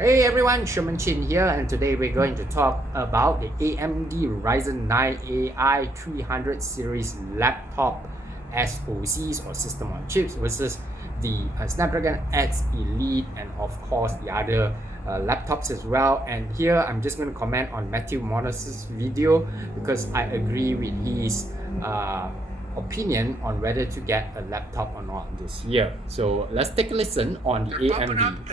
Hey everyone, Sherman Chin here, and today we're going to talk about the AMD Ryzen 9 AI 300 series laptop SoCs or system on chips versus the Snapdragon X Elite and of course the other laptops as well. And here I'm just going to comment on Matthew Monos's video because I agree with his opinion on whether to get a laptop or not this year. So let's take a listen on the AMD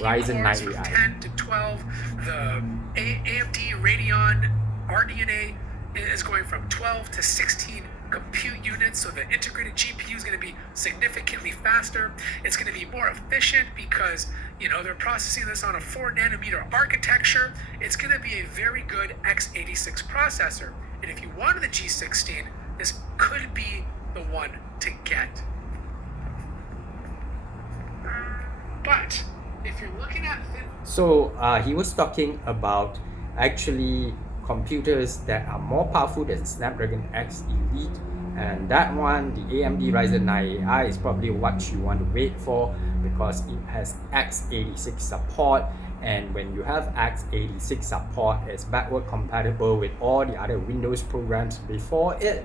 Ryzen 9 AI. 10 to 12. The AMD Radeon RDNA is going from 12 to 16 compute units, so the integrated GPU is going to be significantly faster. It's going to be more efficient because they're processing this on a 4-nanometer architecture. It's going to be a very good x86 processor, and if you wanted the G16, this could be the one to get. But if you're looking at so he was talking about actually computers that are more powerful than Snapdragon X Elite, and that one, the AMD Ryzen 9 AI, is probably what you want to wait for because it has x86 support, and when you have x86 support, it's backward compatible with all the other Windows programs before it.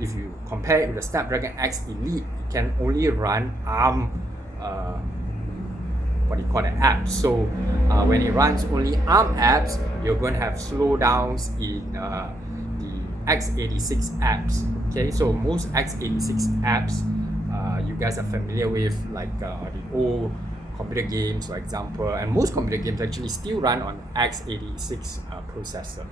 If you compare it with the Snapdragon X Elite, it can only run ARM apps. So when it runs only ARM apps, you're going to have slowdowns in the x86 apps. Okay, so most x86 apps you guys are familiar with, like the old computer games, for example, and most computer games actually still run on x86 processor.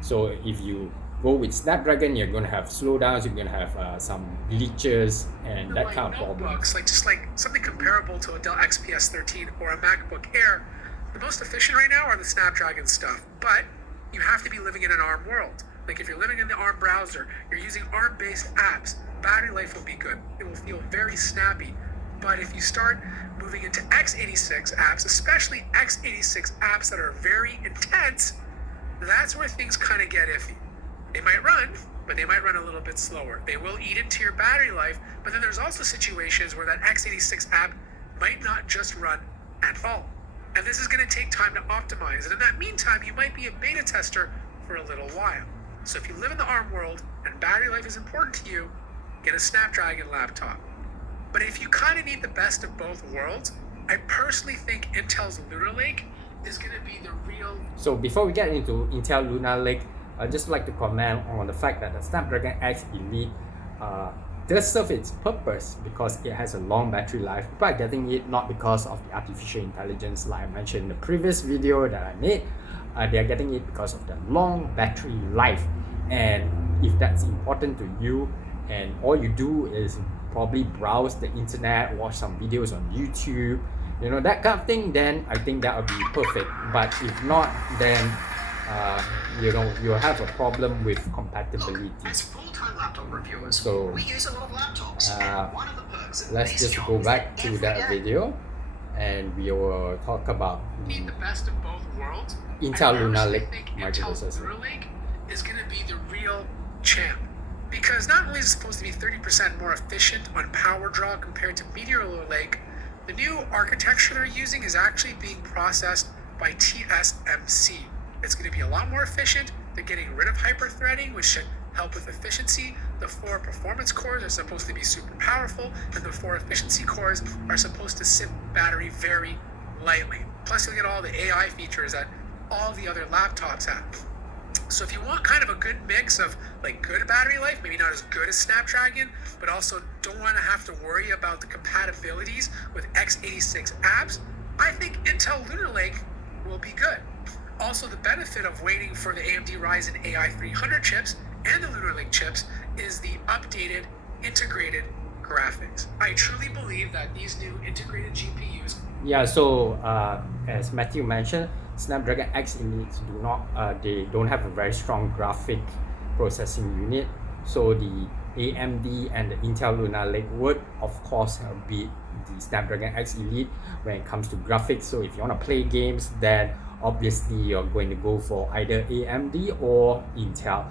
So if you go with Snapdragon, you're going to have slowdowns, you're going to have some glitches and that kind of problems. Like something comparable to a Dell XPS 13 or a MacBook Air. The most efficient right now are the Snapdragon stuff, but you have to be living in an ARM world. Like if you're living in the ARM browser, you're using ARM-based apps, battery life will be good. It will feel very snappy. But if you start moving into x86 apps, especially x86 apps that are very intense, that's where things kind of get iffy. They might run, but they might run a little bit slower. They will eat into your battery life, but then there's also situations where that x86 app might not just run at all. And this is going to take time to optimize. And in that meantime, you might be a beta tester for a little while. So if you live in the ARM world and battery life is important to you, get a Snapdragon laptop. But if you kind of need the best of both worlds, I personally think Intel's Lunar Lake is going to be the real... So before we get into Intel Lunar Lake, I'd just like to comment on the fact that the Snapdragon X Elite does serve its purpose because it has a long battery life. People are getting it not because of the artificial intelligence like I mentioned in the previous video that I made. They are getting it because of the long battery life. And if that's important to you and all you do is probably browse the internet, watch some videos on YouTube, that kind of thing, then I think that would be perfect. But if not, then you'll have a problem with compatibility. Look, as full-time laptop reviewers, so we use a lot of laptops, and one of the perks let's just go back to that video and we will talk about the best of both worlds. Intel Lunar Lake microprocessor. Lunar Lake is going to be the real champ because not only is it supposed to be 30% more efficient on power draw compared to Meteor Lunar Lake, the new architecture they're using is actually being processed by TSMC. It's going to be a lot more efficient. They're getting rid of hyper-threading, which should help with efficiency. The 4 performance cores are supposed to be super powerful, and the 4 efficiency cores are supposed to sip battery very lightly. Plus, you'll get all the AI features that all the other laptops have. So if you want kind of a good mix of like good battery life, maybe not as good as Snapdragon, but also don't want to have to worry about the compatibilities with x86 apps, I think Intel Lunar Lake will be good. Also, the benefit of waiting for the AMD Ryzen AI 300 chips and the Lunar Lake chips is the updated integrated graphics. I truly believe that these new integrated GPUs... Yeah, so as Matthew mentioned, Snapdragon X Elite they don't have a very strong graphic processing unit. So the AMD and the Intel Lunar Lake would, of course, beat the Snapdragon X Elite when it comes to graphics. So if you want to play games, then obviously you're going to go for either AMD or Intel.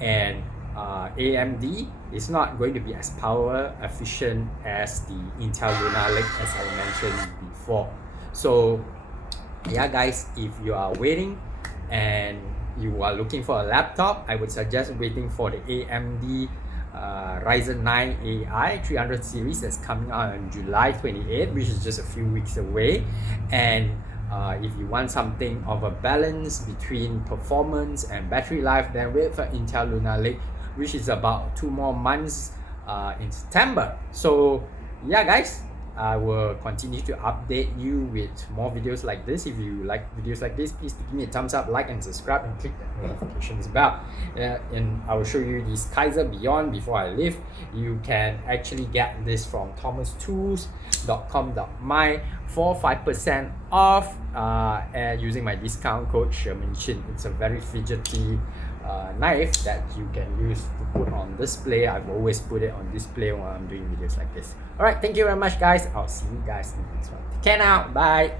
And AMD is not going to be as power efficient as the Intel Lunar Lake, as I mentioned before. So yeah guys, if you are waiting and you are looking for a laptop, I would suggest waiting for the AMD Ryzen 9 AI 300 series that's coming out on July 28th, which is just a few weeks away. And if you want something of a balance between performance and battery life, then wait for Intel Lunar Lake, which is about 2 more months in September. So yeah guys, I will continue to update you with more videos like this. If you like videos like this, please give me a thumbs up, like and subscribe, and click the notifications bell. And I will show you this Kaiser Beyond before I leave. You can actually get this from thomastools.com.my for 5% off and using my discount code Sherman Chin. It's a very fidgety knife that you can use to put on display. I've always put it on display when I'm doing videos like this. Alright, thank you very much guys. I'll see you guys in the next one. Take care now. Bye.